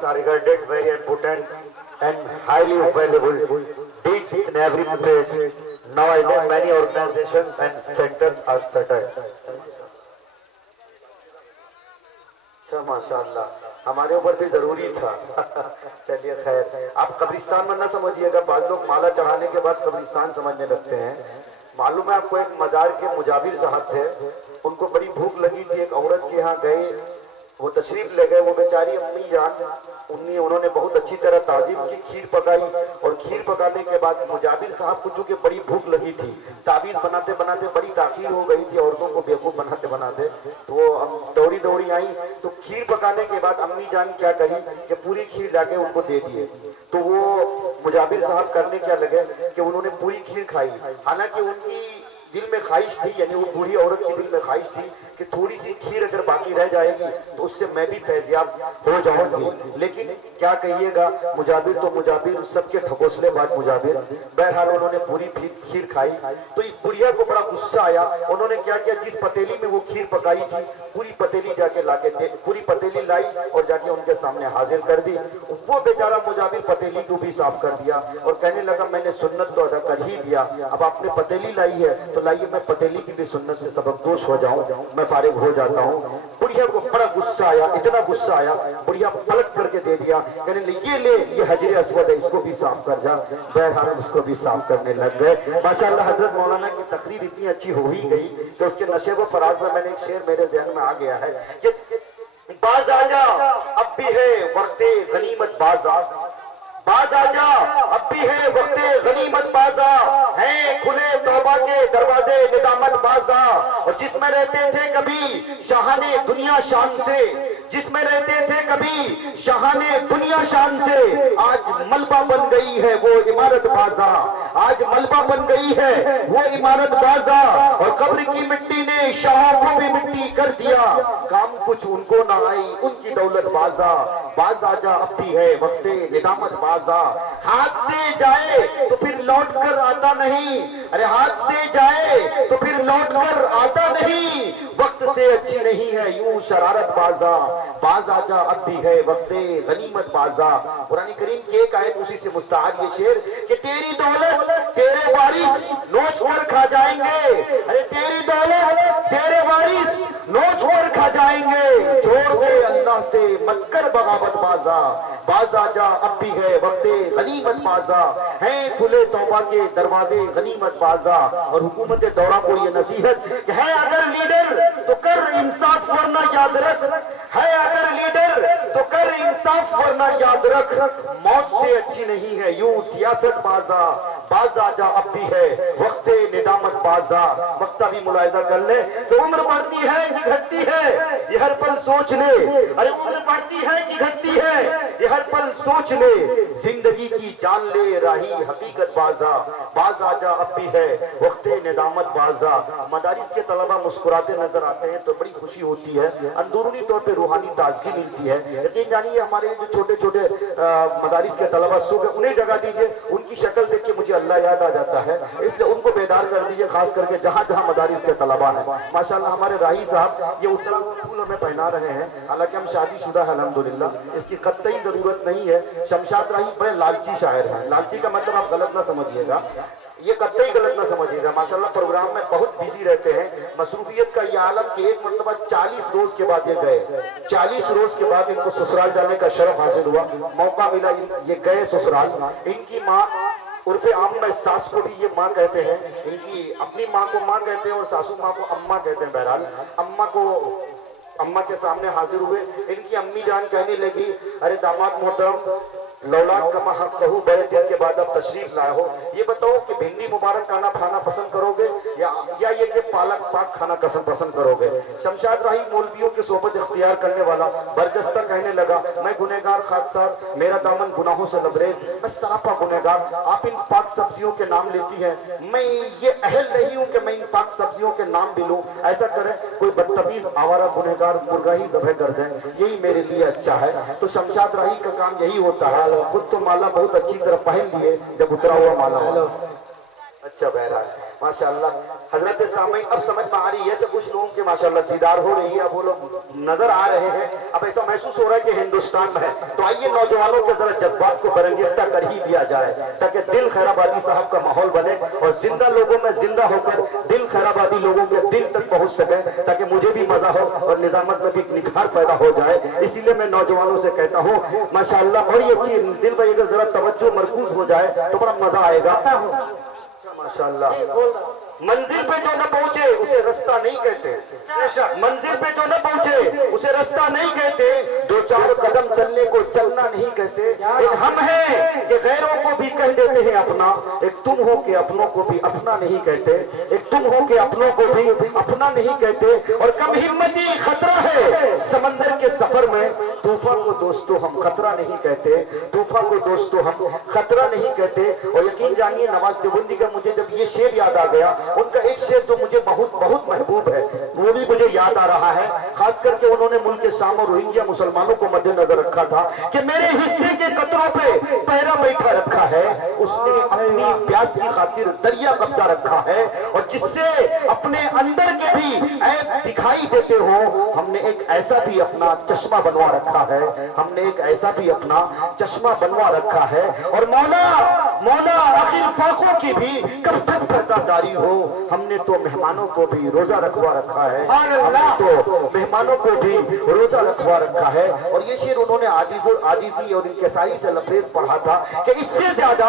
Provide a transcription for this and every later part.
services are regarded very important and highly valuable deeds in every state. Nowadays, many organizations and centers are started. अच्छा माशाअल्लाह हमारे ऊपर भी जरूरी था। चलिए खैर, आप कब्रिस्तान में ना समझिएगा, बाद लोग माला चढ़ाने के बाद कब्रिस्तान समझने लगते हैं। मालूम है आपको, एक मजार के मुजाबिर साहब थे, उनको बड़ी भूख लगी थी, एक औरत के यहाँ गए, वो तशरीफ ले गए। वो बेचारी अम्मी जान उन्होंने बहुत अच्छी तरह ताजीम की, खीर पकाई, और खीर पकाने के बाद मुजाबिर साहब को चूंकि बड़ी भूख लगी थी, ताबीज बनाते बनाते बड़ी ताखीर हो गई थी, औरतों को बेवकूफ बनाते बनाते, तो वो दौड़ी दौड़ी आई। तो खीर पकाने के बाद अम्मी जान क्या करी कि पूरी खीर जाके उनको दे दिए। तो वो मुजाबिर साहब करने क्या लगे कि उन्होंने पूरी खीर खाई। हालांकि उनकी दिल में ख्वाहिश थी, यानी वो बूढ़ी औरत की दिल में ख्वाहिश थी कि थोड़ी सी खीर अगर बाकी रह जाएगी तो उससे मैं भी फैजियाब हो जाऊंगी। लेकिन क्या कहिएगा, मुजाबिर तो मुजाबिर, सबके ठकोसले बाद मुजाबिर। बहरहाल उन्होंने पूरी खीर खाई। तो इस बुढ़िया को बड़ा गुस्सा आया। उन्होंने क्या किया, जिस पतेली में वो खीर पकाई थी पूरी पतेली जाके लाके पूरी पतेली लाई और जाके उनके सामने हाजिर कर दी। वो बेचारा मुजाबिर पतेली को भी साफ कर दिया और कहने लगा, मैंने सुन्नत तो अदा कर ही दिया, अब आपने पतेली लाई है तो लाइए मैं पतेली की भी सुन्नत से सबकदोश हो जाऊं, मैं फारिग हो जाता हूं। बुढ़िया को बड़ा गुस्सा आया, इतना गुस्सा आया, बुढ़िया पलट करके दे दिया, कहने लगे ये हजरे अस्वद है, इसको भी साफ कर जा। बहरहाल उसको भी साफ करने लग गए। माशाअल्लाह हजरत मौलाना की तकरीर इतनी अच्छी हो ही गई कि उसके नशे व फराज में मैंने एक शेर मेरे ज़हन में आ गया है कि बाज आजा अब भी है वक्ते गनीमत बाजा, बाज आजा अब भी है वक्ते गनीमत बाजा, हैं खुले तौबा के दरवाजे निदामत बाजा। और जिसमें रहते थे कभी शाहाने दुनिया शान से, जिसमें रहते थे कभी शाहाने दुनिया शान से, आज मलबा बन गई है वो इमारत बाजा, आज मलबा बन गई है वो इमारत बाजा। और कब्र की मिट्टी ने शाहों को भी मिट्टी कर दिया, काम कुछ उनको ना आई उनकी दौलत बाजा, बाज आजा अब भी है वक्ते निदामत बाजा। हाथ से जाए तो फिर लौट कर आता नहीं, अरे हाथ से जाए तो फिर लौट कर आता नहीं, वक्त से अच्छी नहीं है यूं शरारत बाजा, बाज आजा अब भी है वक्ते गनीमत बाजा। कुरान करीम की एक आयत उसी से मुस्तार ये शेर कि तेरी दौलत तेरे वारिस नोच कर खा जाएंगे, अरे तेरी दौलत तेरे वारिस नोच कर खा जाएंगे, छोड़ दे अल्लाह से मत कर बगावत बाजा, बाज आजा अब भी है वक्ते गनीमत बाजा, है खुले तौबा के दरवाजे गनीमत बाजा। और हुकूमत दौरा को ये नसीहत है, अगर लीडर तो कर इंसाफ वरना याद रख, है अगर लीडर तो कर इंसाफ वरना याद रख, मौत से अच्छी नहीं है यूं सियासत बाजा, बाज आजा अब भी है वक्ते निदामत बाजा। वक्ता भी मुलाहिजा कर ले तो उम्र बढ़ती है कि घटती है ये हर पल सोच ले, अरे उम्र बढ़ती है कि घटती है ये हर पल सोच ले, जिंदगी की जान ले राही हकीकत बाजा, बाज आजा अब भी है वक्ते निदामत बाजा। मदारिस के तलबा मुस्कुराते नजर आते हैं तो बड़ी खुशी होती है, अंदरूनी तौर पे रूहानी ताजगी मिलती है। यकीन जानिए हमारे जो छोटे छोटे मदारिस के तलबा सुबह उन्हें जगा दीजिए, उनकी शक्ल देख के मुझे अल्लाह याद आ जाता है, इसलिए उनको बेदार कर दीजिए, खास करके जहाँ जहाँ मदारिस के तलबा है। माशाअल्लाह हमारे राही साहब ये उतरा हुआ फूल हमें पहना रहे हैं, हालांकि हम शादीशुदा है अल्हम्दुलिल्लाह, इसकी कतई जरूरत नहीं है। शमशाद राही बड़े लालची शायर हैं, लालची का मतलब आप गलत ना समझिएगा, ये कतई गलत ना समझिएगा। माशाअल्लाह प्रोग्राम में बहुत बिजी रहते हैं, मसरूफियत का ये आलम कि एक मरतबा 40 रोज के बाद ये गए, 40 रोज के बाद इनको ससुराल जाने का शरफ हासिल हुआ, मौका मिला, ये गए ससुराल। इनकी माँ उर्फे आम में सास को भी ये माँ कहते हैं, इनकी अपनी माँ को माँ कहते हैं और सासू माँ को अम्मा कहते हैं। बहरहाल अम्मा के सामने हाजिर हुए, इनकी अम्मी जान कहने लगी, अरे दामाद मोहतरम लौलाद का हक कहूँ बड़े दिन के बाद अब तशरीफ लाए हो, ये बताओ कि भिंडी मुबारक खाना खाना पसंद करोगे या ये कि पालक पाक खाना पसंद करोगे। शमशाद राही मौलवियों की सोबत इख्तियार करने वाला बरजस्ता कहने लगा, मैं गुनहगार खाकसार, मेरा दामन गुनाहों से लबरेज, मैं सरापा गुनहगार, आप इन पाक सब्जियों के नाम लेती हैं, मैं ये अहल नहीं हूँ कि मैं इन पाक सब्जियों के नाम भी लूँ। ऐसा करें कोई बदतमीज आवारा गुनहगार मुर्गा ही ज़बह कर दें, यही मेरे लिए अच्छा है। तो शमशाद राही का काम यही होता है, खुद तो माला बहुत अच्छी तरह पहन लिए जब उतरा हुआ माला। अच्छा बहरहाल माशाल्लाह हजरत सामईन अब समझ में आ रही है जब कुछ लोगों के माशाल्लाह दीदार हो रही है, अब वो लोग नजर आ रहे हैं, अब ऐसा महसूस हो रहा है कि हिंदुस्तान में है। तो आइए नौजवानों के जरा जज्बात को बरंगेज़ कर ही दिया जाए ताकि दिल खैराबादी साहब का माहौल बने और जिंदा लोगों में जिंदा होकर दिल खैराबादी लोगों के दिल तक पहुंच सके, ताकि मुझे भी मजा हो और निजामत में भी निखार पैदा हो जाए। इसीलिए मैं नौजवानों से कहता हूँ माशाल्लाह, और ये चीज दिल पर अगर जरा तवज्जो मरकूज हो जाए तो बड़ा मजा आएगा। माशाल्लाह, मंजिल पे जो न पहुंचे उसे रास्ता नहीं कहते, मंजिल पे जो न पहुंचे उसे रास्ता नहीं कहते, दो चार कदम चलने को चलना नहीं कहते। एक हम हैं कि गैरों को भी कह देते हैं अपना, एक तुम हो के अपनों को भी अपना नहीं कहते, एक तुम हो के अपनों को भी अपना नहीं कहते। और कम हिम्मती खतरा है समंदर के सफर में, तूफान को दोस्तों हम खतरा नहीं कहते, तूफान को दोस्तों हम खतरा नहीं कहते। और यकीन जानिए नवाज देवबंदी का मुझे जब ये शेर याद आ गया, उनका एक शेर जो मुझे बहुत बहुत महबूब है वो भी मुझे याद आ रहा है, खास करके उन्होंने मुल्क शाम और रोहिंग्या मुसलमानों को मद्देनजर रखा था कि मेरे हिस्से के कतरों पे पैरा बैठा रखा है, उसने अपनी प्यास की खातिर दरिया कब्जा रखा है, और जिससे अपने अंदर के भी ऐब दिखाई देते हो, हमने एक ऐसा भी अपना चश्मा बनवा रखा है, हमने एक ऐसा भी अपना चश्मा बनवा रखा है। और मौला मौला आखिर फाकों की भी कब तक पर्दादारी हो, हमने तो मेहमानों को भी रोजा रखवा रखा है, हमने तो मेहमानों को भी रोजा रखवा रखा है। और ये शेर उन्होंने आजिजी और इंकिसारी से लफरेज पढ़ा था कि इससे ज्यादा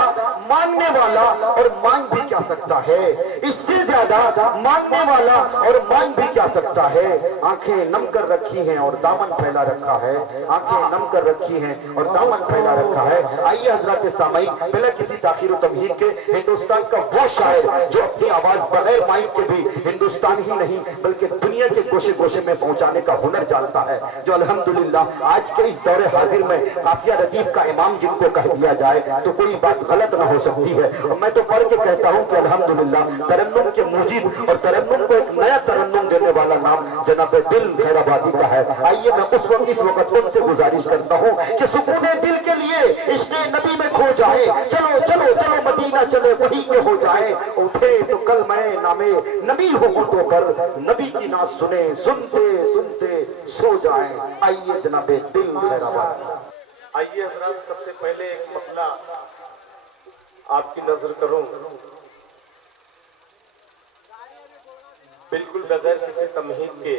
मांगने वाला और मांग भी क्या सकता है, इससे ज्यादा मांगने वाला और मांग भी क्या सकता है। आंखें नम कर रखी हैं और दामन फैला रखा है, आंखें नम कर रखी हैं और दामन फैला रखा है। आइए हजरत सामईन बिना किसी ताखीर तमहीद के हिंदुस्तान का वो शायर जो अपनी आवाज बगैर माइक के भी हिंदुस्तान ही नहीं बल्कि दुनिया के गोशे गोशे में पहुंचाने का हुनर जानता है, जो अल्हम्दुलिल्लाह आज के इस दौरे हाजिर में काफिया रदीफ का इमाम जिनको कह दिया जाए तो कोई बात गलत ना हो सकती है। और मैं तो पढ़ के कहता हूँ कि अल्हम्दुलिल्लाह तरन्नुम के मुजीब और तरन्नुम को एक नया तरन्नुम देने वाला नाम जनाब दिल खैराबादी का है। आइए मैं इस वक्त उनसे गुजारिश करता हूँ कि सुकूने दिल के लिए इश्क़े नबी में खो जाए, चलो चलो चलो मदीना चले वही के हो जाए, उठे तो कल मैं नामे नबी हो होठों पर, नबी की ना सुने सुनते सुनते सो जाए। आइए जनाबे दिल खैराबादी। आइए हजरत, सबसे पहले एक मसला आपकी नजर करूं, बिल्कुल बगैर किसी तमहीद के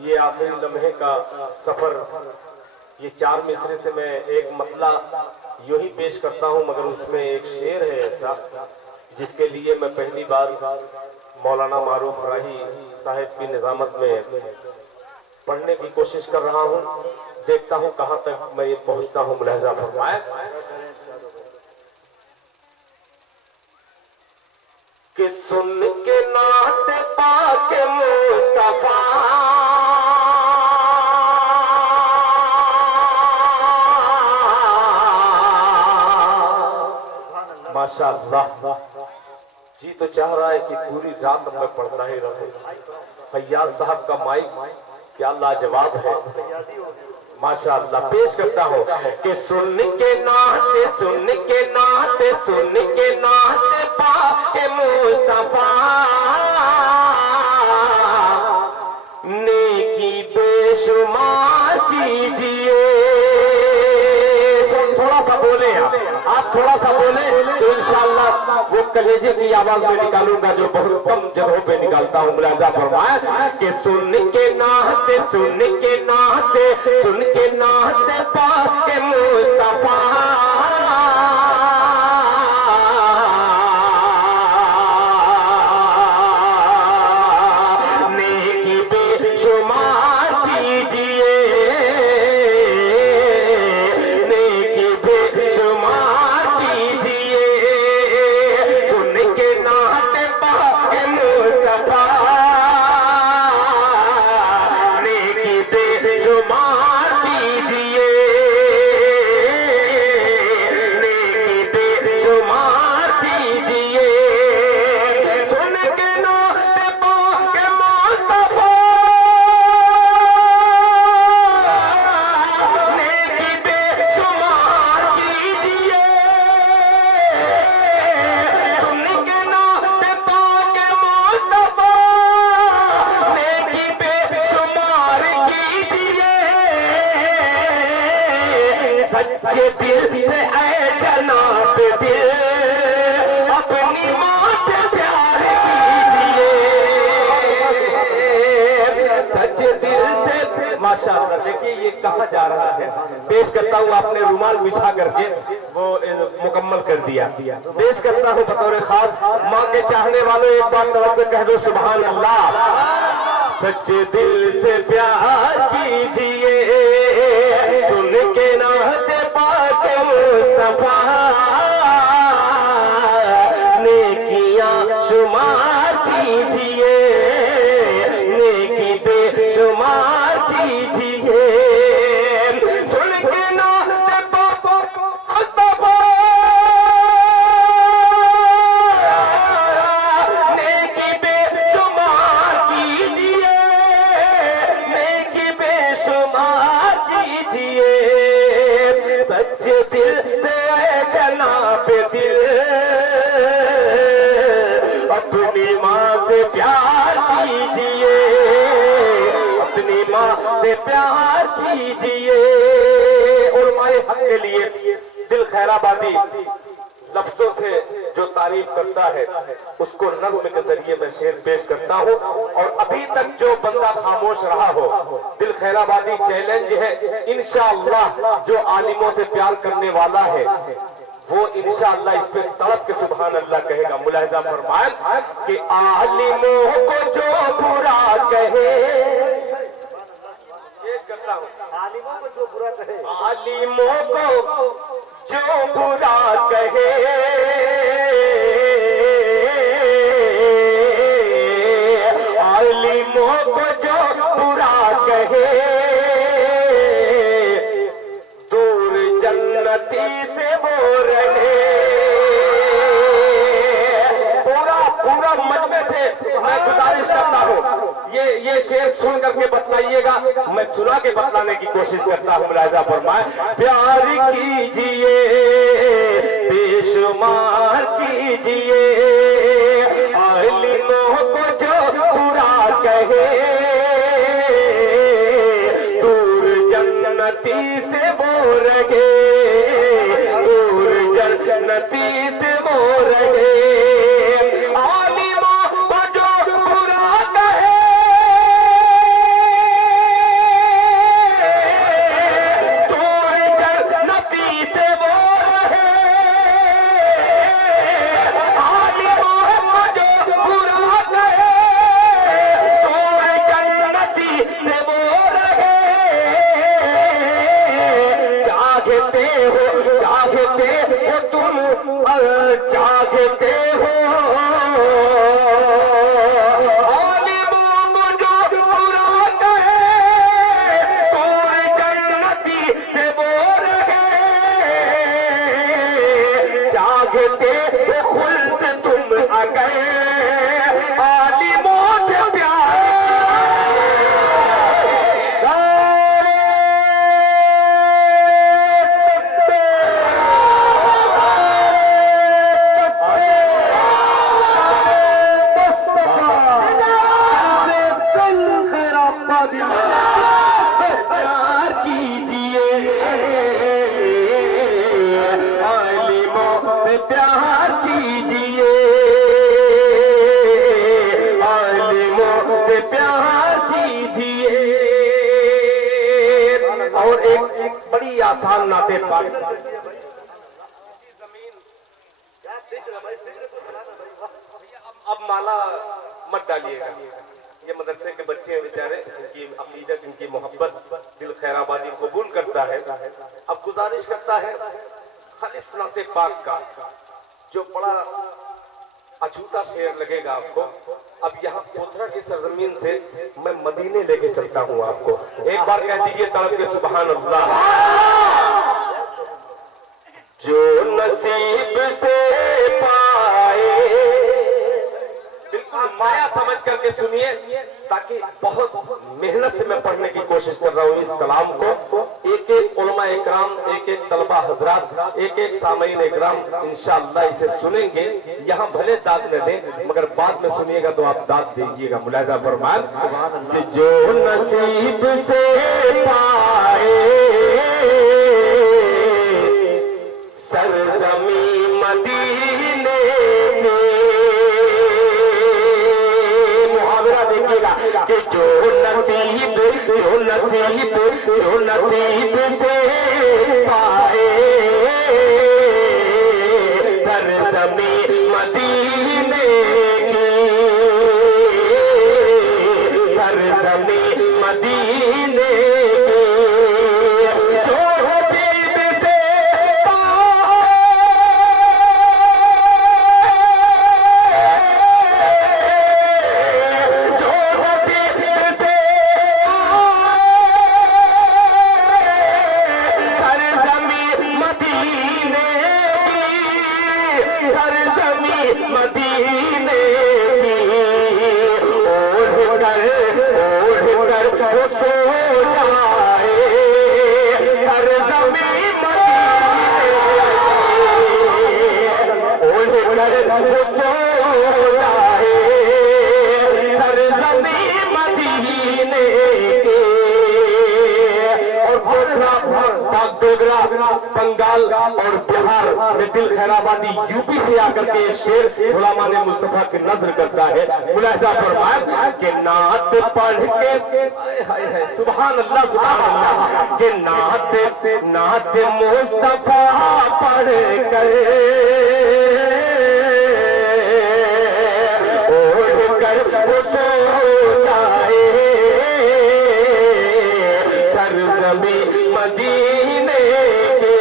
ये आखिरी लम्हे का सफर, ये चार मिसरे से मैं एक मतला यूं ही पेश करता हूं, मगर उसमें एक शेर है ऐसा जिसके लिए मैं पहली बार मौलाना मारूफ राही साहिब की निजामत में पढ़ने की कोशिश कर रहा हूं। देखता हूं कहां तक मैं ये पहुंचता हूं। मुलाहिजा फरमाए कि सुन के नात पाक मुस्तफा माशाअल्लाह, जी तो चाह रहा है कि पूरी रात मैं पढ़ता ही रहूं। फैयाज साहब का माइक क्या लाजवाब है, माशाअल्लाह। पेश करता हूँ कि सुन के नाते सुन के नाते सुन के नाते पाके मुस्तफा नेकी बेशुमार कीजिए। थोड़ा सा बोले आप थोड़ा सा बोले तो इंशाअल्लाह वो कलेजे की आवाज में निकालूंगा जो बहुत कम जगहों पे निकालता हूँ। मुलाहिजा फरमाए कि सुन के नाते सुन के नाते सुन के नाते पाके मुस्तफा नेकी बेशुमार कीजिए, नेकी बेशुमार कीजिए। सुन के नाते पाके मुस्तफा नेकी बेशुमार कीजिए, सच्चे दिल से ऐ जनाब दिल अपनी माँ से प्यार कीजिए, सच्चे दिल से। माशाअल्लाह, देखिए ये कहाँ जा रहा है। पेश करता हूँ, आपने रुमाल बिछा करके वो मुकम्मल कर दिया। पेश करता हूँ बतौर खास माँ के चाहने वालों, एक बार तलब में कह दो सुभान अल्लाह। सच्चे दिल से प्यार कीजिए, सुन के नाते पाक मुस्तफा, नेकियां शुमार कीजिए, नेकी बेशुमार कीजिए, सुन के नाते पाक मुस्तफा, नेकी बेशुमार कीजिए, नेकी बेशुमार कीजिए, सच्चे दिल से जनाब दिल अपनी माँ से प्यार कीजिए, अपनी माँ से प्यार कीजिए। और माए हक के लिए दिल खैराबादी लफ्जों से जो तारीफ करता है उसको नज़्म के जरिए मैं शेर पेश करता हूँ। और अभी तक जो बंदा खामोश रहा हो, दिल खैराबादी चैलेंज है, इंशाअल्लाह जो आलिमों से प्यार करने वाला है वो इंशाअल्लाह इस पे तड़प के सुभान अल्लाह कहेगा। मुलाहिजा फरमाएं कि आलिमों को जो बुरा कहे, पेश करता हूँ, आलिमों को जो बुरा कहे, आलिमों को जो बुरा कहे, आलिमों को जो बुरा कहे, दूर जन्नती से वो रहे। पूरा मजमे से मैं गुजारिश करता हूँ, ये शेर सुन करके बतलाइएगा, मैं सुना के बतलाने की कोशिश करता हूँ। मुलाहिजा फरमाए, प्यार कीजिए बेशुमार कीजिए, आलिमों को जो बुरा कहे, दूर जन्नती से वो रहे, दूर जन्नती से वो रहे। चाहते हो आलिमों को जो बुरा कहे, दूर जन्नती से वो रहे, चाहते हो खुल्द तुम आ गए, आलिमों से प्यार। प्यार कीजिए, आलिमों से प्यार कीजिए, आलिमों से प्यार कीजिए। और एक बड़ी आसान नाते पाक, अब माला मत डालिएगा, ये मदरसे के बच्चे हैं बेचारे, इनकी अकीदत, इनकी मोहब्बत दिल खैराबादी कबूल करता है। अब गुजारिश करता है खालिस नाते पाक का, जो बड़ा अछूता शेर लगेगा आपको। अब यहाँ पोथरा की सरजमीन से मैं मदीने लेके चलता हूँ आपको। एक बार कह दीजिए तड़प के सुभान अल्लाह। जो नसीब से पाए, बिल्कुल माया समझ करके सुनिए, ताकि बहुत मेहनत से मैं पढ़ने की कोशिश कर रहा हूँ इस कलाम को। एक एक उलमा इकराम, एक एक तलबा हजरात, एक एक सामईन इकराम इंशाअल्लाह इसे सुनेंगे। यहाँ भले दाद न दें मगर बाद में सुनिएगा तो आप दाद दीजिएगा। मुलाहिजा फरमान कि जो नसीब से पाए सरजमी मदीने के मुहावरा देखिएगा कि जो नसीब से पाए सरजमी मदीने की सरजमी मदीने की जो हबीब से जो हबीब से सरजमी मदीने की सरजमी मदीने की ओढ़ कर वो सो जाए सरजमी मदीने ओढ़ कर वो सो जाए सरजमी मदीने के और डोगरा बंगाल और बिहार में दिल खैराबादी यूपी से आकर के एक शेर गुलामान मुस्तफा की नजर करता है। मुलाहिजा फरमाया कि नात पढ़ के सुभान अल्लाह के नात मुस्तफा पढ़ कर ओढ़ कर वो सो जाए सरजमी मदीने के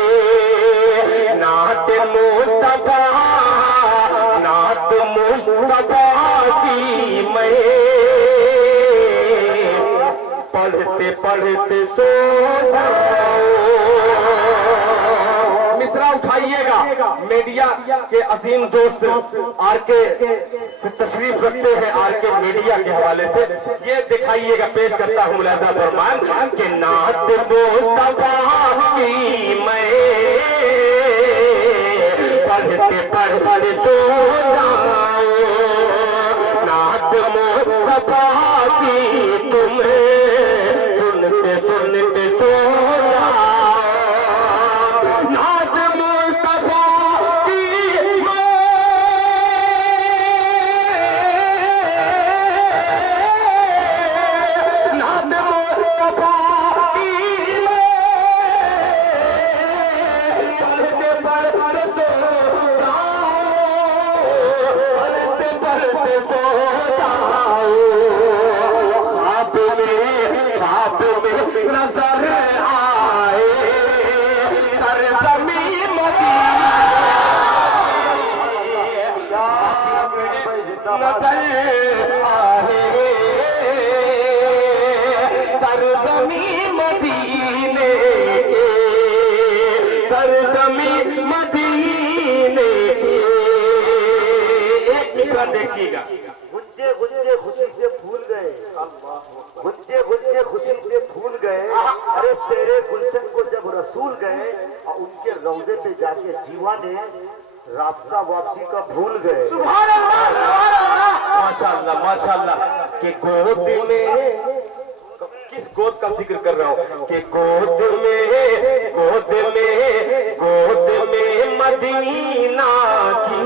नात मुस्तफा की मैं पढ़ते सो जाओ। मिसरा उठाइएगा मीडिया के अजीम दोस्त आरके से तशरीफ रखते हैं आरके मीडिया के हवाले से ये दिखाइएगा। पेश करता हूँ मुलाहिजा फरमान कि नात मुस्तफा की मैं पढ़ते सो जाओ नात मुस्तफा की तुम्हें सुनते सो जाओ नात मुस्तफा की नात मुस्तफा की पढ़ते सो नजर आए सरजमी नजर आए सरजमी मदीने के सरजमी मदीने के एक मिसरा देखिएगा। गुंजे गुंजे खुशी से फूल गए गुंजे गुंजे खुशी से फूल गए अरे शेरे गुलशन को जब रसूल गए और उनके रौदे पे जाके दीवाने रास्ता वापसी का भूल गए। सुभान अल्लाह माशाअल्लाह माशाअल्लाह के गोद में किस गोद का जिक्र कर रहा हूँ कि गोद में मदीना की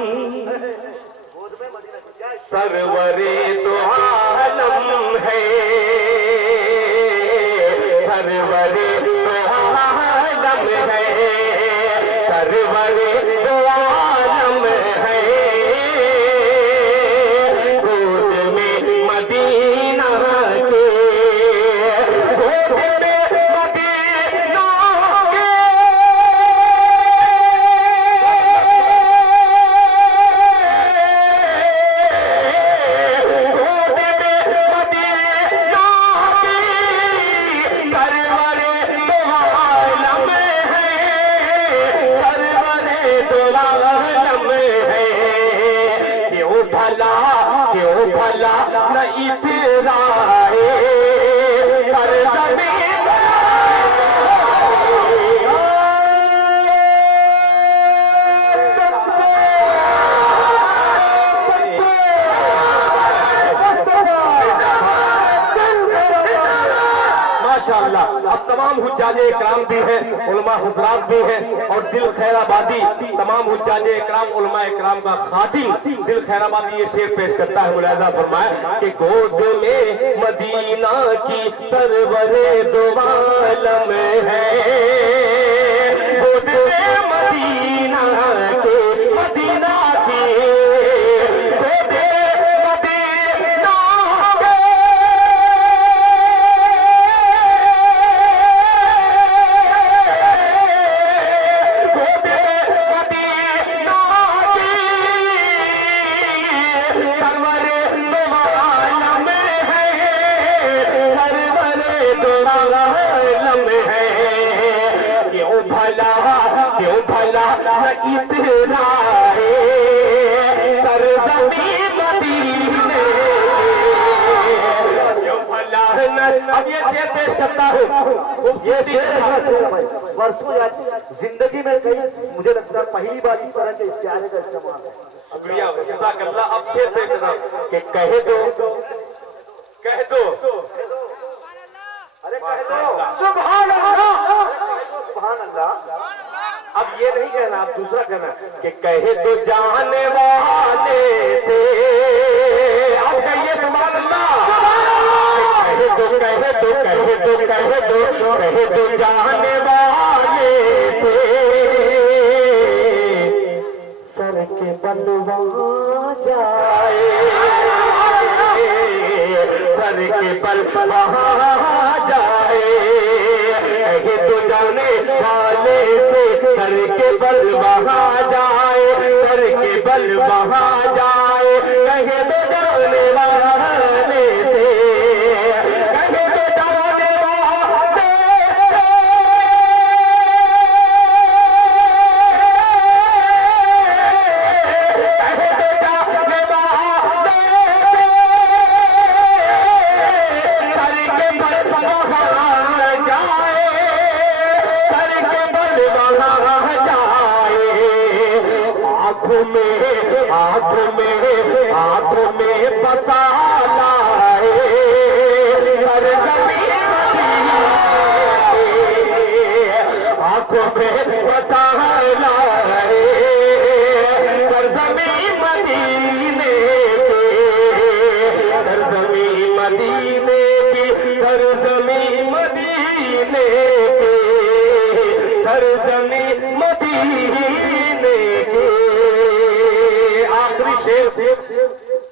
सरवरे दो आलम है सरवरे दो आलम है सरवरे दो आलम है गोद में मदीना के गोद में मदीना के क्यों भला न इतराए सरजमी माशाअल्लाह। अब तमाम हुज्जाजे इकराम भी हैं, उलमा हुजरात भी हैं और दिल खैराबादी तमाम हुज्जाजे इकराम उलमा इकराम का खातिम दिल खैराबादी ये शेर पेश करता है। मुलाहिजा फरमाया कि गोद में मदीना की सरवरे दो आलम है, गोद में मदीना के मदीना की अब ये शेर पेश करता हूँ। ये वर्षों जिंदगी में कई मुझे लगता है पहली बार इस तरह के इश्तिहार का इस्तेमाल है। शुक्रिया जज़ाकल्लाह। अब शेर पेश कर रहा हूँ कि कह दो अरे कह दो सुभान अल्लाह, सुभान अल्लाह। अब ये नहीं कहना, आप दूसरा कहना कि कहे तो जाने वाले से, अब कहिए सुभान अल्लाह। कहे तो जाने वाले से सर के बलवा जाए, सर के बलवा जाए। कहे तो जाने वाले से सर के बल वहा जाए, सर के बल वहा जाए। कहे तो जाने वाले से, कहे तो जाने वाले से, कहे तो जाने वाले से सर के बल वहा जाए, सर के बल वहा जाए। आँखों में बसा लाए हर ज़मीन, आँखों में बसा लाए हर ज़मीन मदीने के, हर ज़मीन मदीने की, हर ज़मीन मदीने के, हर ज़मीन मदीने के। आखिरी शेर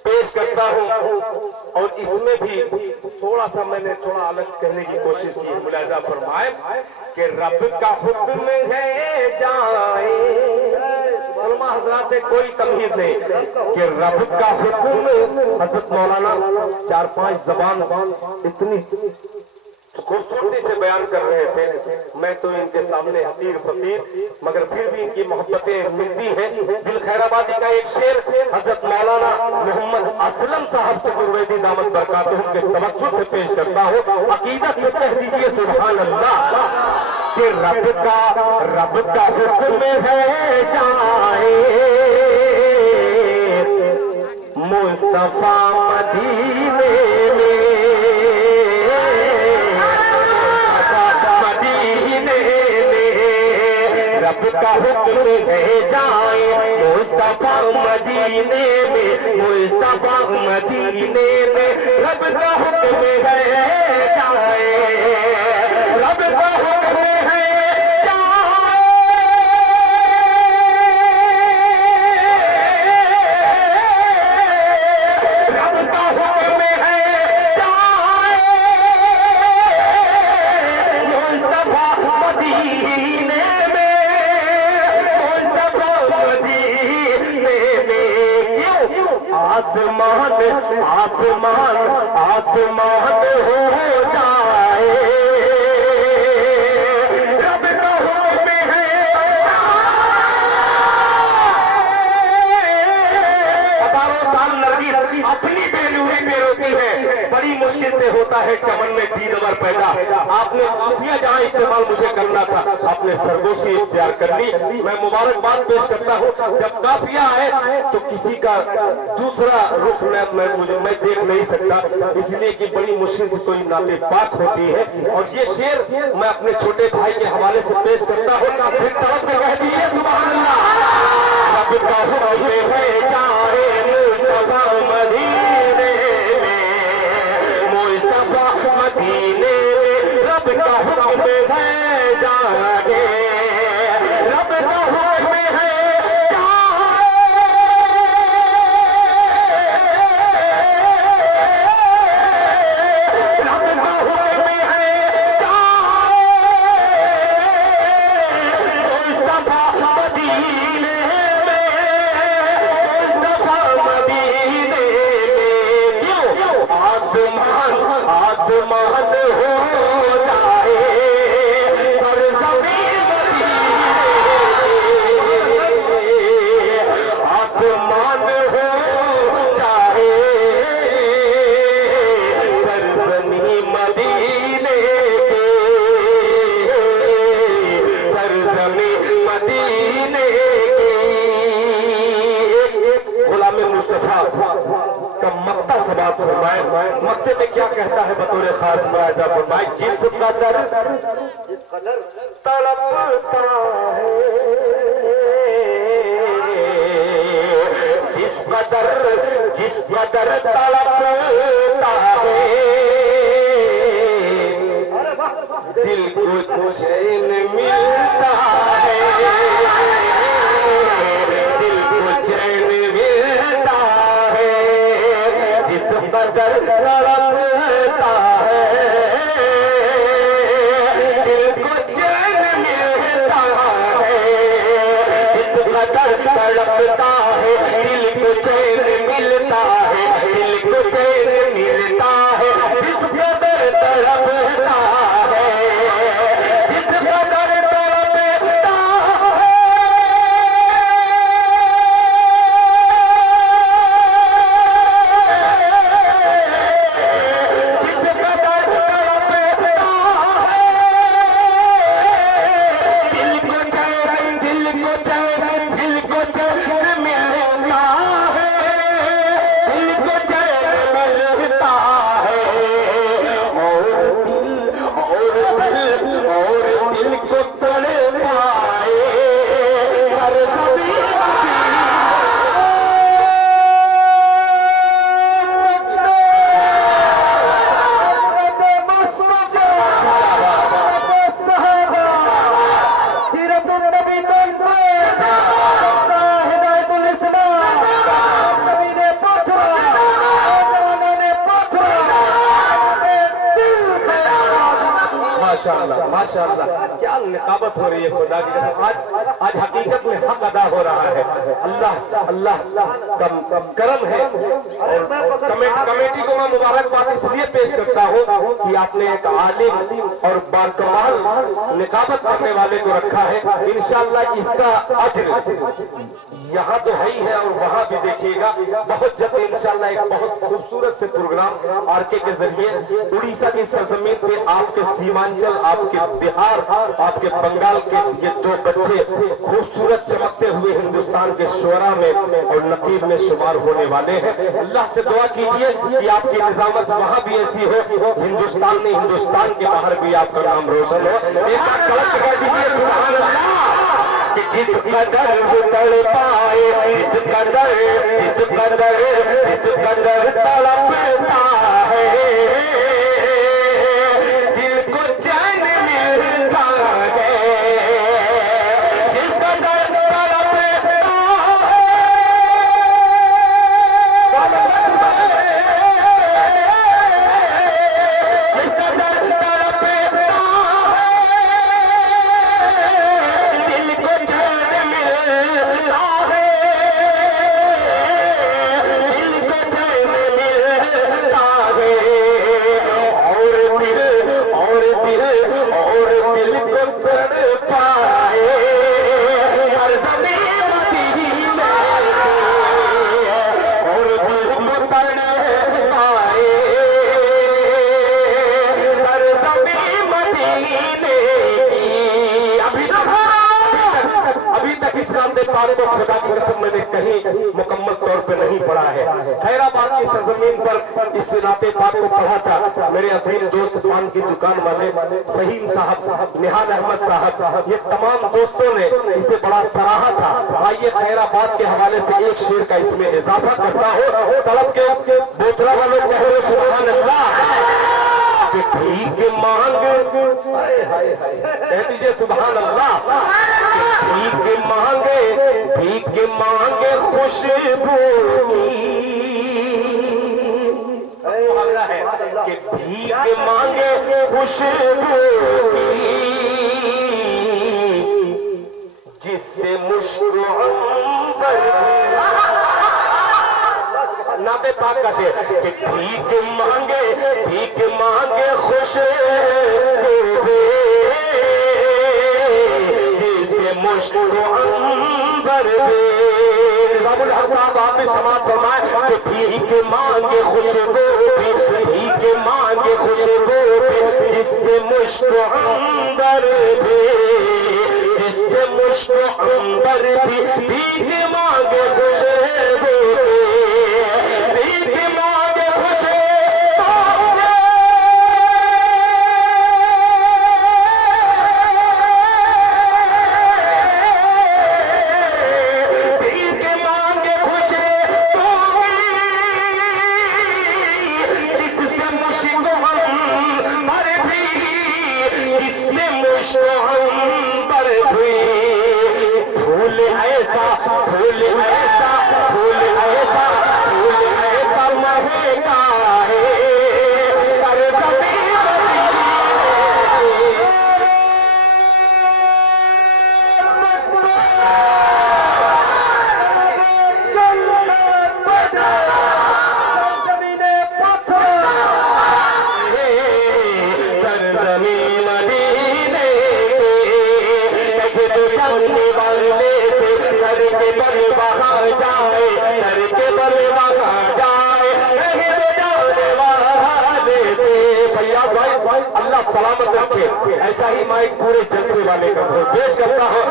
पेश करता हूँ और इसमें भी थोड़ा सा मैंने थोड़ा अलग कहने की कोशिश की। मुलाहिजा फरमाए कि रब का हुक्म है जाए, उलमा हज़रात से कोई तमहीद नहीं कि रब का हुक्म। हज़रत मौलाना 4-5 ज़बान इतनी खूबसूरती से बयान कर रहे थे, मैं तो इनके सामने हकीर फकीर, मगर फिर भी इनकी मोहब्बतें मिलती हैं। दिल खैराबादी का एक शेर हजरत मौलाना मोहम्मद असलम साहब चतुर्वेदी दामद बरकातुहू के तवज्जुह से पेश करता हूँ। अकीदत से कह दीजिए सुभान अल्लाह कि रब का हुक्म है जाए, मुस्तफा मदीने में, रब का हुक्म है जाए, मुस्तफा मदीने में, मुस्तफा मदीने में। रब का हुक्म है जाए, रब का हुक्म है जाए, रब का हुक्म है जाए, मुस्तफा मदीने आसमान आसमान आसमान हो जाए, रब का हुक्म है। हजारों लाल नरगिस अपनी बेलूरी पे रोती है, बड़ी मुश्किल से होता है चमन में दीनवर पैदा। आपने काफिया जहाँ इस्तेमाल मुझे करना था, आपने सरगोशी इख्तियार कर ली। मैं मुबारकबाद पेश करता हूँ। जब काफिया आए तो किसी का दूसरा रुख मैं देख नहीं सकता, इसलिए कि बड़ी मुश्किल से कोई नाते पाक होती है। और ये शेर मैं अपने छोटे भाई के हवाले से पेश करता हूँ। फिर तरफ में कह दीजिए सुभान अल्लाह। रब का हुक्म है चाहे मुस्तफा मदीने में, मुस्तफा मदीने में, रब का हुक्म है जागे, रब का हुक्म है मक्ते में क्या कहता है बतौर खास मुआयदा फरमाए, जिस कदर तड़पता है, जिस कदर तड़पता है, दिल को चैन मिलता है, दिल को चैन मिलता है, जिस कदर तड़पता है, दिल को चैन मिलता है, जिस कदर तड़पता है, दिल को चैन मिलता है, दिल को चैन मिलता है, जिस कदर तड़पता है, जिस कदर तड़पता है, जिस कदर तड़पता है, दिल को चैन, दिल को चैन, दिल को चैन मिलता है, दिल को चैन मिलता है, और दिल को तड़पाए हर कभी माशाअल्लाह माशाअल्लाह, क्या निकाबत हो रही है खुदा की कसम। आज हकीकत में हक अदा हो रहा है। अल्लाह अल्लाह का करम है। और कमेटी को मैं मुबारकबाद इसलिए पेश करता हूँ कि आपने एक आलिम और बाकमाल निकाबत करने वाले को रखा है। इंशाअल्लाह इसका अज्र यहाँ तो है ही है और वहाँ भी देखिएगा। बहुत जल्द इंशाअल्लाह एक बहुत खूबसूरत से प्रोग्राम आरके के जरिए उड़ीसा की सरजमीन पे आपके सीमांचल, आपके बिहार, आपके बंगाल के ये दो बच्चे खूबसूरत चमकते हुए हिंदुस्तान के शोरा में और नकीब में शुमार होने वाले हैं। अल्लाह से दुआ कीजिए कि आपकी निजामत वहाँ भी ऐसी हो, हिंदुस्तान में, हिंदुस्तान के बाहर भी आपका नाम रोशन हो। एक बार कलम कर दीजिए सुभान अल्लाह। कि जिस कदर तड़ पाए, जिस कदर तड़पता है, दिल को चैन मिलता है, जिस कदर तड़पता है, जिस कदर तड़पता है, दिल को चैन मिलता है, दिल को चैन मिलता करने आए सरज़मीं मदीने की। अभी तक इस नाते पाक को खुदा की कसम मैंने कहीं मुकम्मल तौर पे नहीं पढ़ा है। खैराबाद की सरजमीन पर इस नाते पाक को पढ़ा था मेरे अजीम दोस्त पान की दुकान वाले फहीम साहब, निहाल अहमद साहब, ये तमाम दोस्तों ने इसे बड़ा सराहा था। आइए खैराबाद के हवाले से एक शेर का इसमें इजाफा करता हो। तड़प के बोतला वालों कह रहे सुभान अल्लाह भीख मांग, कह दीजिए सुभान अल्लाह। भीख मांगे खुशबू है कि भीख मांगे खुशबू जिससे नाते पाक का शेर कि भीख मांगे खुशबू जिससे मुश्किल अंबर दे। निजामुल हक साहब आपने समाप्त फरमाया कि भीख मांगे खुशबू जिससे मुश्किल अंबर दे, जिससे मुश्किल अंबर भी भीख मांगे खुशबू, भीख मांगे खुशबू अल्लाह सलामत रखे। ऐसा ही माइक पूरे जलसे वाले का पेश करता हूँ।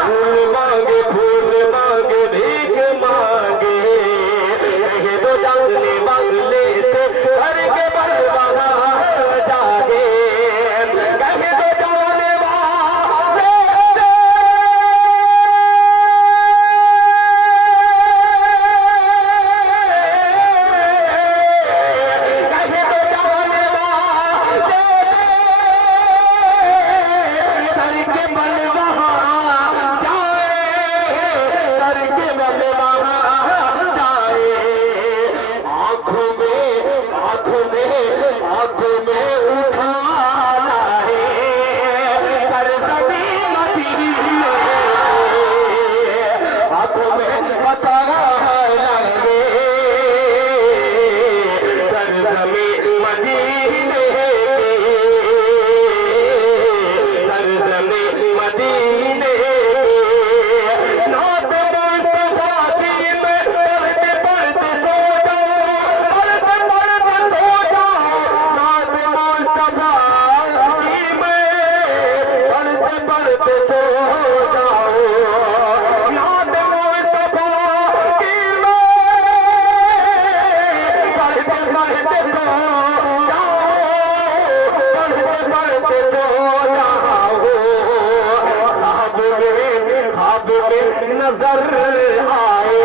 फूल मांगे भीख मांगे, कहे तो जाने वाले से घर के बलवाना जागे, कहे तो जाने वाले नजर आए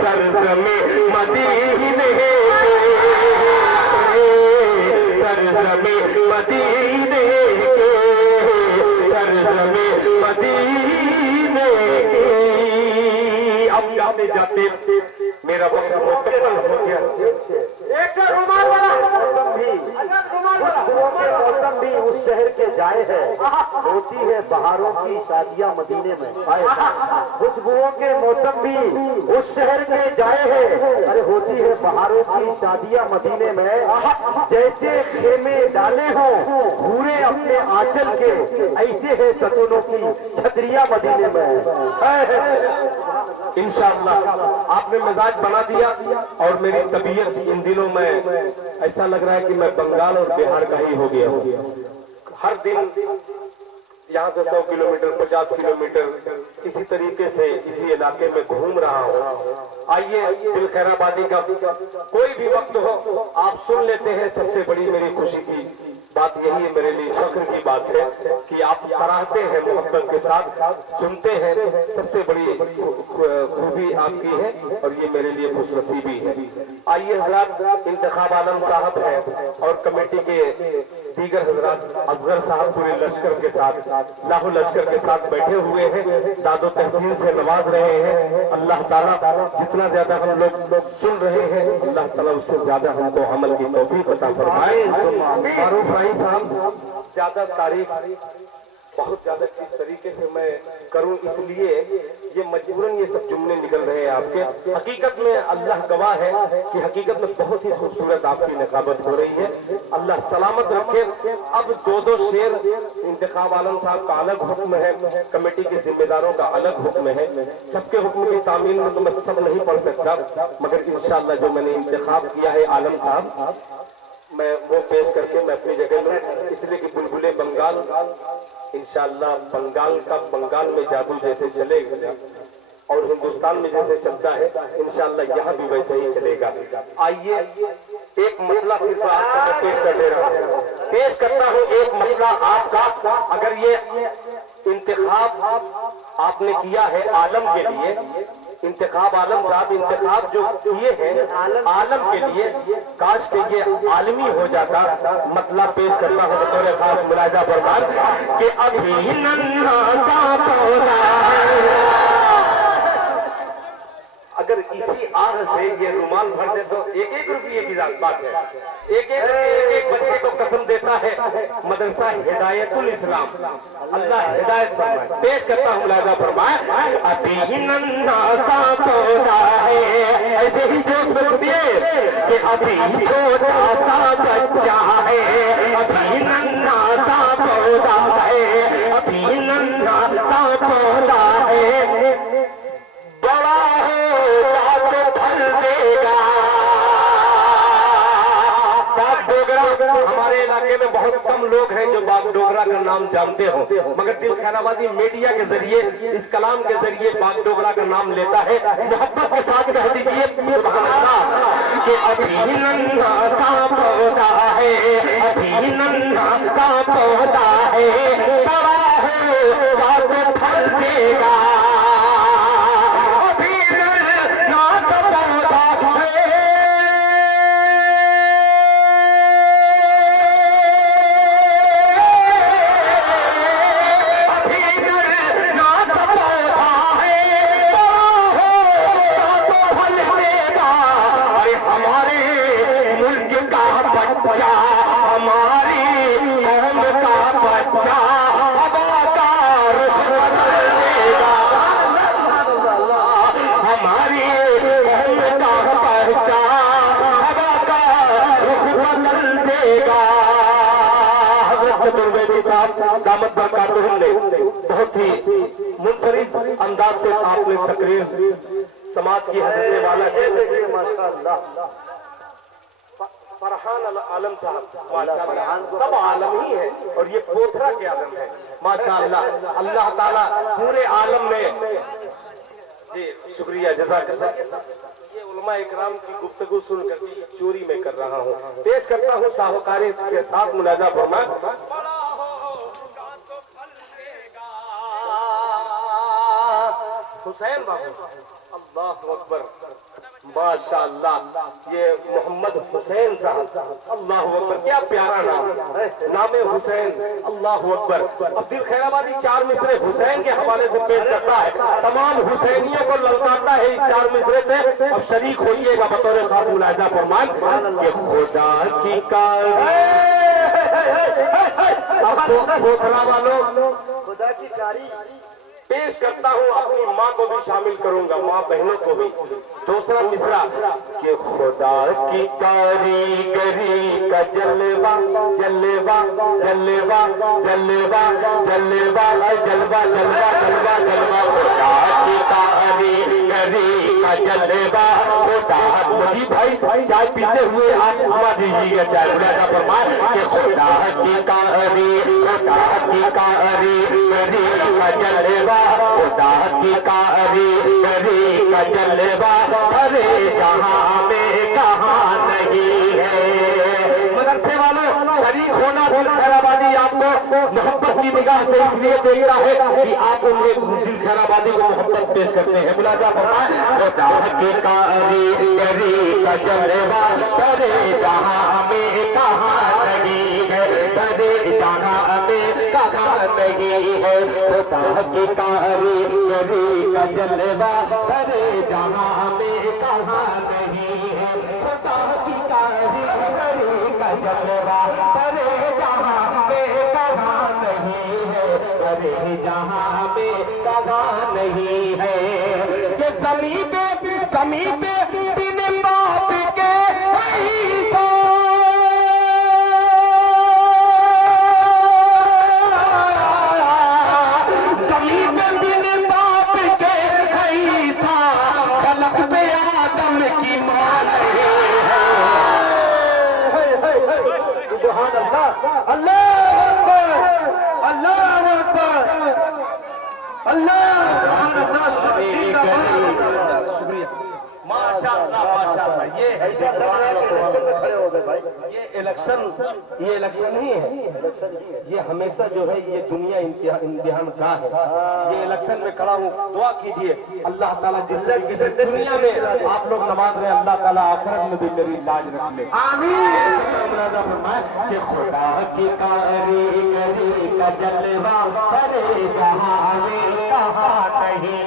सरज़मीं मदीने, सरज़मीं मदीने के, सरज़मीं मदीने के। अब जाते जाते मेरा वक्त मुकम्मल हो गया। एक रुमाल वाला मौसम भी उस शहर के जाए है, होती है बहारों की शादियां मदीने में। खुशबुओं के मौसम भी उस शहर के जाए है, अरे होती है बहारों की शादियां मदीने में। जैसे खेमे डाले हो पूरे अपने आंचल के, ऐसे है सतूनों की छतरियां मदीने में। इंशाअल्लाह माशाअल्लाह आपने मिजाज बना दिया और मेरी तबीयत इन दिनों में ऐसा लग रहा है कि मैं बंगाल और बिहार का ही हो गया हूँ। हर दिन यहाँ से 100 किलोमीटर 50 किलोमीटर इसी तरीके से इसी इलाके में घूम रहा हूँ। आइए दिल खैराबादी का कोई भी वक्त हो आप सुन लेते हैं। सबसे बड़ी मेरी खुशी की बात यही है, मेरे लिए फख्र की बात है कि आप सराहते हैं, मोहब्बत के साथ सुनते हैं। सबसे बड़ी खूबी आपकी है और ये मेरे लिए खुशनसीबी है। आइए हजरात, इंतखाब आलम साहब हैं और कमेटी के दीगर हजरात असगर साहब पूरे लश्कर के साथ लाहौर लश्कर के साथ बैठे हुए हैं, दादो तहसीन से नवाज रहे हैं। अल्लाह ताला जितना ज्यादा हम लोग सुन रहे हैं अल्लाह ताला उससे ज्यादा हमको अमल की तौफीक अता फरमाए। मारूफ राही साहब, ज्यादा तारीफ बहुत ज्यादा किस तरीके से मैं करूं, इसलिए ये मजबूरन ये सब जुमले निकल रहे हैं आपके। हकीकत में अल्लाह गवाह है कि हकीकत में बहुत ही खूबसूरत आपकी नकाबत हो रही है। अल्लाह सलामत रखे। अब दो शेर इंतखाब आलम साहब का अलग हुक्म है, कमेटी के जिम्मेदारों का अलग हुक्म है। सबके हुक्म की तामील में तो मैं सब नहीं पढ़ सकता, मगर इंशाअल्लाह जो मैंने इंतखाब किया है आलम साहब मैं वो पेश करके मैं अपनी जगह लूं, इसलिए कि बुलबुले बंगाल इंशाअल्लाह बंगाल में जादू जैसे चलेगा और हिंदुस्तान में जैसे चलता है इंशाअल्लाह यहाँ भी वैसे ही चलेगा। आइए एक मतला फिर आपको पेश कर दे रहा हूँ, पेश करता हूँ एक मतला आपका। अगर ये इंतखाब आपने किया है आलम के लिए, इंतखाब आलम साहब इंतखाब जो किए हैं आलम के लिए, काश के ये आलमी हो जाता। मतलब पेश करता हूँ बतौर खास मुलाजा फरमान कि अभी नन्हा सा पौधा है। अगर इसी आह से ये रुमाल भर दे तो 1-1 रुपये की बात है। एक बच्चे को कसम देता है मदरसा हिदायतुल इस्लाम, अल्लाह हिदायत फरमाए। पेश करता हूँ मुलाजा फरमाए अभी नन्हा सा पौधा है, ऐसे ही जोश में सुनिए कि अभी छोटा सा बच्चा है, अभी नन्हा सा पौधा है, अभी नन्हा सा पौधा है, बड़ा होगा तो फल देगा। बागडोगरा हमारे इलाके में बहुत कम लोग हैं जो बागडोगरा का नाम जानते हो, मगर दिल खैराबादी मीडिया के जरिए इस कलाम के जरिए बागडोगरा का नाम लेता है। मोहब्बत के साथ कह दीजिए सुभान अल्लाह कि अभी नन्हा सा पौधा है, अभी नन्हा सा पौधा है, बड़ा होगा तो फल देगा। दामद बरकातुहुम ने बहुत ही मुनफरिद अंदाज से आपने तकरीर समाज की हजरत वाला फरहान आलम साहब माशाअल्लाह सब आलम ही है और ये पोथरा के आलम है माशाअल्लाह। अल्लाह ताला पूरे आलम में जी शुक्रिया जज़ाकल्लाह। ये उलमा इकराम की गुफ्तगू सुनकर के चोरी में कर रहा हूँ। पेश करता हूँ साहूकारी के साथ मुलाजा फरमान हुसैन बाबू, अल्लाह अकबर माशाअल्लाह। ये मोहम्मद हुसैन साहब, अल्लाह अकबर क्या प्यारा नाम, नामे हुसैन, अल्लाह अकबर। अब दिल खैराबादी 4 मिसरे हुसैन के हवाले से पेश करता है, तमाम हुसैनियों को ललकारता है इस 4 मिसरे से। अब शरीक होइएगा बतौर खास मुलाहिजा फरमान कि खुदा की पोथरा वालों खुदा की कारी पेश करता हूँ, अपनी माँ को भी शामिल करूंगा, माँ बहनों को भी। दूसरा मिसरा कि खुदा की कारीगरी का जलवा जलवा जलवा जलवा जलवा जलवा जलवा जलवा जलवा खुदा की कारीगरी का जलवा खुदा। मुझे भाई चाय पीते हुए आप घुमा दीजिएगा, चाय बुलाना फरमाए कि खुदा की कारीगरी का जलवा खुदा की कारीगरी का जलवा अरे जहां में कहाँ नहीं है। मदरसे वालों शरीक होना दिल खैराबादी आपको मोहब्बत की निगाह से इसलिए देख रहा है कि आप उन्हें दिल खैराबादी को मोहब्बत पेश करते हैं। मुलाजा फरमाए खुदा की कारीगरी का जलवा अरे जहां में कहाँ नहीं है, अरे जहां में कहाँ नहीं है। खुदा की कारीगरी का जलवा अरे जहां में कहाँ नहीं है। खुदा की कारीगरी का जलवा अरे जहां में कहाँ नहीं है, अरे जहां में कहाँ नहीं है। ये ज़मीन पे बिन बाप के माशाअल्लाह ये इलेक्शन ही है। ये हमेशा जो है ये दुनिया इम्तिहान का है। ये इलेक्शन में खड़ा हूँ, दुआ कीजिए अल्लाह ताला जिस दुनिया में आप लोग नमाज रहे अल्लाह ताला आखिरत में भी मेरी लाज रख ले, आमीन। कि खुदा की कारीगरी का जलवा अरे जहां में कहाँ नहीं।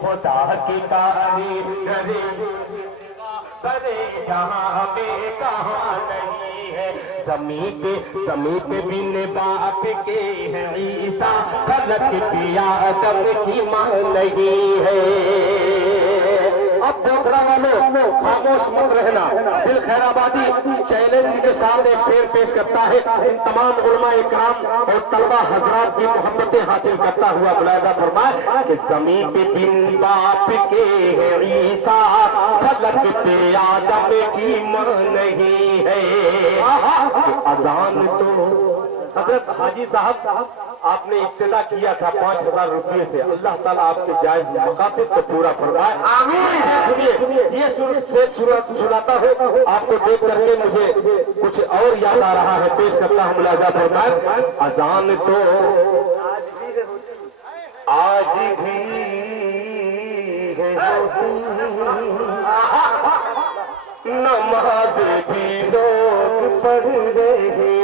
खुदा की कारीगरी अरे जहां में कहाँ नहीं है। ज़मीन पे बिन बाप के है ईसा, फलक पिया आदम की मां नहीं है। अब दूसरा वालों खामोश मत रहना। दिल खैराबादी चैलेंज के सामने एक शेर पेश करता है। इन तमाम उलमा इकराम और तलबा हजरात की मोहब्बतें हासिल करता हुआ मुलाहिजा फरमाए कि ज़मीन पे बिन बाप के है ईसा, फलक पे आदम की मां नहीं है। अजान तो हजरत हाजी साहब आपने इब्तिदा किया था 5000 रुपये से। अल्लाह ताला आपके जायज मकासद को पूरा फरमाए, आमीन। सुनिए ये सूरत सुनाता हूँ आपको देख करके मुझे कुछ और याद आ रहा है, पेश करता हूँ मुलाहिजा फरमाए। अजान तो आज भी है, नमाज भी लोग पढ़ रहे हैं।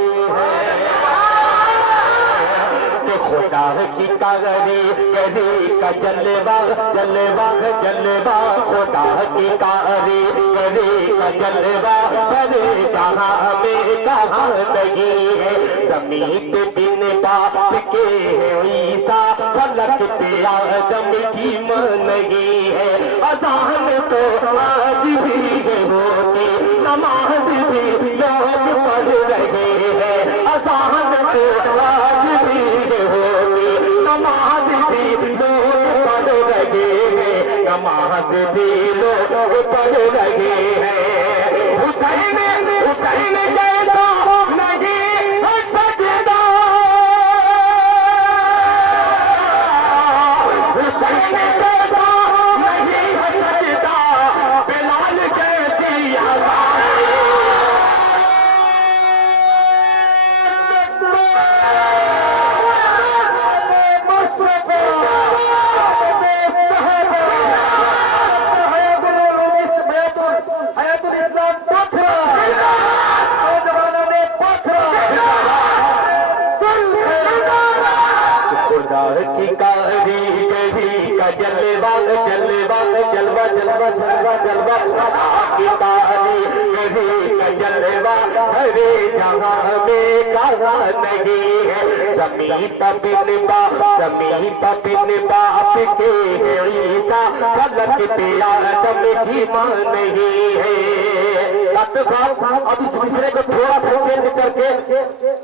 खुदा की कारीगरी का जलवा जलवा जलवा खुदा की कारीगरी का जलवा अरे जहां में कहाँ नहीं है। ज़मीन पे बिन बाप के है ईसा, फलक पे आदम की मां नहीं है। अज़ान तो आज भी है होती, नमाज भी लोग पढ़ रहे हैं। अज़ान तो आज भी होगी, नमाज भी लोग पढ़ रहे हैं, नमाज भी लोग पढ़ रहे हैं। हुसैन जैसा नहीं सजदा, हुसैन जैसा नहीं सजदा, बिलाल जैसी आवाज़। की कारीगरी का जलवा जलवा जलवा जलवा जलवा जलवा की कारीगरी का जलवा हरे जहां में कहा नहीं है। ज़मीं बिन बाप के है ईसा, फलक पे आदम की मां नहीं है। डॉक्टर साहब अब इस मिसरे को थोड़ा सा चेंज करके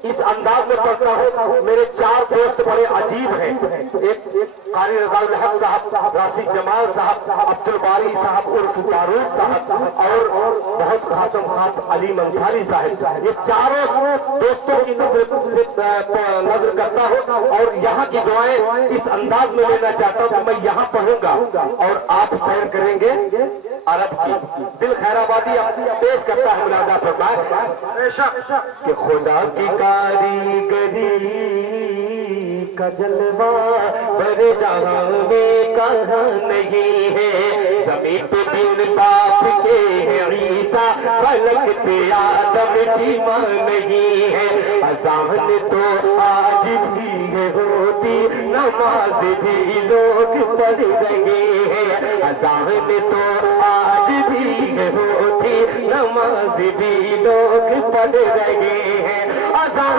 इस अंदाज में पढ़ता हूँ। मेरे 4 दोस्त बड़े अजीब हैं। एक कारी रज़ाउल हक साहब, राशिद जमाल साहब, अब्दुल बारी साहब उर्फ फारूक साहब और बहुत खास अली मंसारी साहब। ये चारों दोस्तों की नजर करता हूँ और यहाँ की दुआएं इस अंदाज में लेना चाहता हूँ कि मैं यहाँ पढ़ूंगा और आप सैर करेंगे अरब की। दिल खैराबादी पेश करता है मुलाजा फरमाए कि खुदा की कारीगरी का जलवा बड़े जहां में कहा नहीं है। ज़मीन पे बिन बाप के है ईसा, फलक पे आदम की मां नहीं है। अज़ान तो आज भी है होती, नमाज भी लोग पढ़ रहे हैं। अज़ान तो आज भी है होती, नमाज भी लोग पढ़ रहे हैं। अज़ान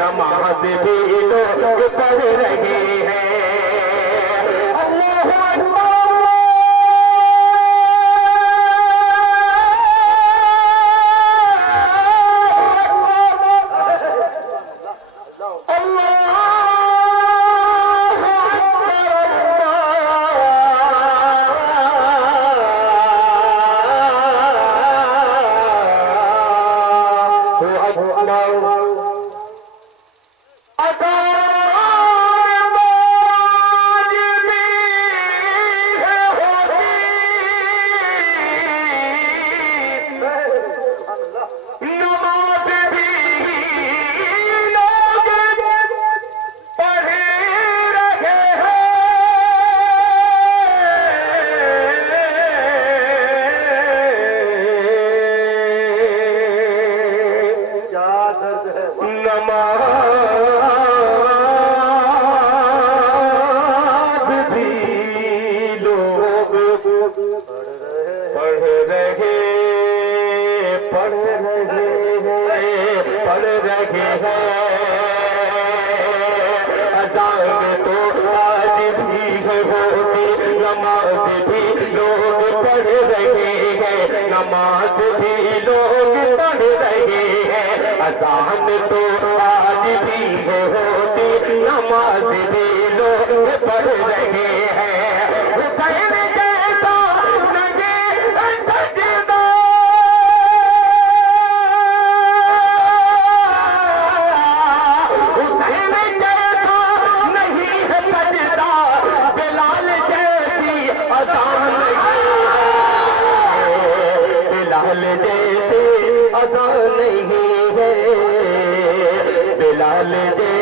नमाज भी लोग पढ़ रहे हैं। अल्लाहु अकबर। नमाज भी लोग पढ़ रहे हैं। अज़ान तो आज भी है होती, नमाज भी लोग पढ़ रहे हैं। हुसैन जैसा नहीं सजदा, हुसैन जैसा नहीं है सजदा, बिलाल जैसी अज़ान बिलाल जैसे अज़ान नहीं है। बिलाल जैसे